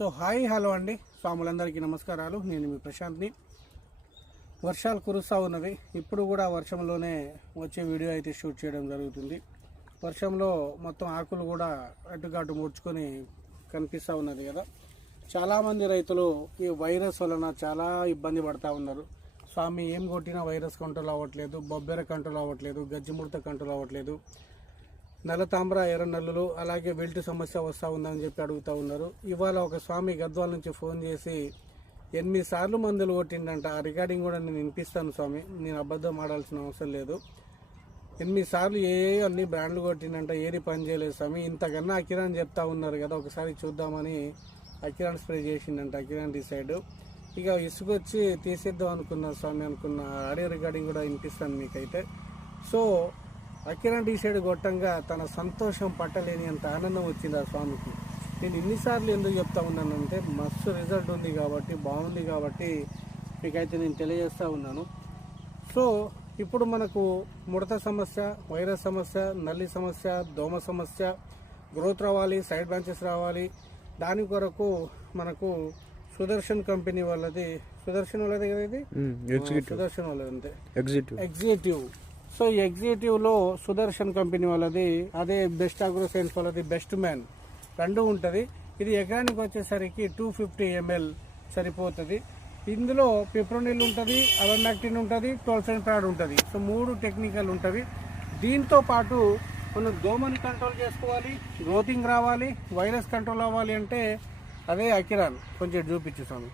So hi hello అండి. స్వాములందరికీ నమస్కారాలు. నేను మీ ప్రశాంత్ని. వర్షాలు కురుస్తూ ఉన్నవి. ఇప్పుడు కూడా వర్షంలోనే వచ్చే వీడియో అయితే షూట్ చేయడం జరుగుతుంది. వర్షంలో మొత్తం ఆకులు కూడా అటుగాటు ముడుచుకొని కనిపిస్తూ ఉన్నది కదా. చాలామంది రైతులు ఈ వైరస్ వలన చాలా ఇబ్బంది పడతా ఉన్నారు. స్వామి ఏం కొట్టినా వైరస్ కంట్రోల్ అవ్వట్లేదు. బొబ్బెర కంట్రోల్ అవ్వట్లేదు. గజ్జిముడత కంట్రోల్ అవ్వట్లేదు. నల్ల తాంబ్ర ఎర్ర నల్లులు అలాగే బెల్ట్ సమస్య వస్తూ ఉందని చెప్పి అడుగుతూ ఉన్నారు. ఇవాళ ఒక స్వామి గద్వాల నుంచి ఫోన్ చేసి ఎనిమిది సార్లు మందులు కొట్టిండంట? ఆ రికార్డింగ్ కూడా నేను వినిపిస్తాను స్వామి. నేను అబద్ధం ఆడాల్సిన అవసరం లేదు. ఎనిమిది సార్లు ఏ ఏ అన్ని బ్రాండ్లు కొట్టిండంట? ఏది పని చేయలేదు స్వామి. ఇంతకన్నా అకిరాన్ చెప్తా ఉన్నారు కదా ఒకసారి చూద్దామని అకిరాన్ స్ప్రే చేసిండంట అకిరాన్ డిసైడ్ ఇక ఇసుకొచ్చి తీసేద్దాం అనుకున్నా స్వామి అనుకున్న ఆడియో రికార్డింగ్ కూడా వినిపిస్తాను మీకైతే. సో అకిరాన్ డిసైడ్ కొట్టంగా తన సంతోషం పట్టలేని అంత ఆనందం వచ్చింది ఆ స్వామికి. నేను ఇన్నిసార్లు ఎందుకు చెప్తా ఉన్నానంటే మస్తు రిజల్ట్ ఉంది కాబట్టి బాగుంది కాబట్టి మీకైతే నేను తెలియజేస్తూ ఉన్నాను. సో ఇప్పుడు మనకు ముడత సమస్య వైరస్ సమస్య నల్లి సమస్య దోమ సమస్య గ్రోత్ రావాలి సైడ్ బ్రాంచెస్ రావాలి. దాని కొరకు మనకు సుదర్శన్ కంపెనీ వాళ్ళది. సుదర్శన్ వాళ్ళది కదా ఇది? సుదర్శన్ వాళ్ళది అంతే. ఎగ్జిక్యూటివ్ ఎగ్జిక్యూటివ్ సో ఈ ఎగ్జిక్యూటివ్లో సుదర్శన్ కంపెనీ వాళ్ళది అదే బెస్ట్ అగ్రో సైన్స్ వాళ్ళది బెస్ట్ మ్యాన్ రెండు ఉంటుంది. ఇది ఎకరానికి వచ్చేసరికి టూ ఫిఫ్టీ ఎంఎల్ సరిపోతుంది. ఇందులో పిప్రోనిల్ ఉంటుంది అవనాక్టిన్ ఉంటుంది టోల్ఫెన్ ప్రాడ్ ఉంటుంది. సో మూడు టెక్నికల్ ఉంటుంది దీంతో పాటు మనం దోమని కంట్రోల్ చేసుకోవాలి గ్రోతింగ్ రావాలి వైరస్ కంట్రోల్ అవ్వాలి అంటే అదే అకిరాన్. కొంచెం చూపించు స్వామి.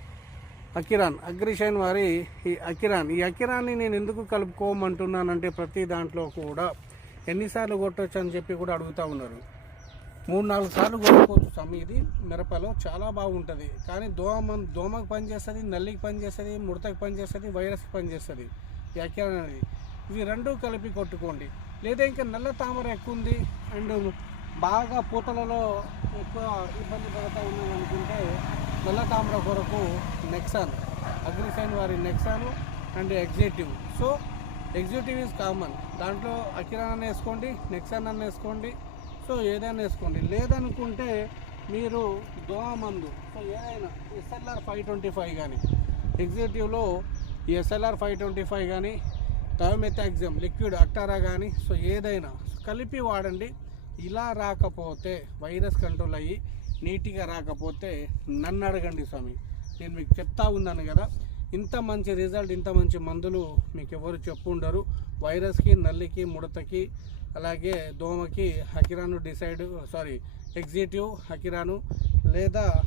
అకిరాన్ అగ్రిషైన్ వారి ఈ అకిరాన్. ఈ అకిరాన్ని నేను ఎందుకు కలుపుకోమంటున్నానంటే ప్రతి దాంట్లో కూడా ఎన్నిసార్లు కొట్టచ్చు అని చెప్పి కూడా అడుగుతూ ఉన్నారు. మూడు నాలుగు సార్లు కొట్టుకోవచ్చు స్వామి. ఇది మిరపలో చాలా బాగుంటుంది. కానీ దోమ దోమకు పనిచేస్తుంది నల్లికి పనిచేస్తుంది ముడతకి పనిచేస్తుంది వైరస్కి పనిచేస్తుంది ఈ అకిరాన్ అనేది. ఇవి రెండు కలిపి కొట్టుకోండి. లేదా ఇంకా నల్ల తామర ఎక్కువ ఉంది అండ్ బాగా పూతలలో ఎక్కువ ఇబ్బంది పడుతూ ఉన్నాం అనుకుంటే నల్ల తామర కొరకు నెక్సాన్ అగ్రిసైన్ వారి Nexon and executive so executive is common. దాంట్లో అకిరాన్ అని వేసుకోండి నెక్సాన్ అన్న వేసుకోండి సో ఏదైనా వేసుకోండి. లేదనుకుంటే మీరు దోమ మందు సో ఏదైనా ఎస్ఎల్ఆర్ ఫైవ్ ట్వంటీ ఫైవ్ కానీ ఎగ్జిక్యూటివ్లో ఎస్ఎల్ఆర్ ఫైవ్ ట్వంటీ ఫైవ్ కానీ థయోమెథాక్సిమ్ లిక్విడ్ అక్టారా కానీ సో ఏదైనా కలిపి వాడండి. ఇలా రాకపోతే వైరస్ కంట్రోల్ అయ్యి నీట్గా రాకపోతే నన్ను అడగండి స్వామి. నేను మీకు చెప్తా ఉన్నాను కదా ఇంత మంచి రిజల్ట్ ఇంత మంచి మందులు మీకు ఎవరు చెప్పు ఉండరు. వైరస్కి నల్లికి ముడతకి అలాగే దోమకి హకిరాను డిసైడ్ సారీ ఎగ్జిక్యూటివ్ హకిరాను లేదా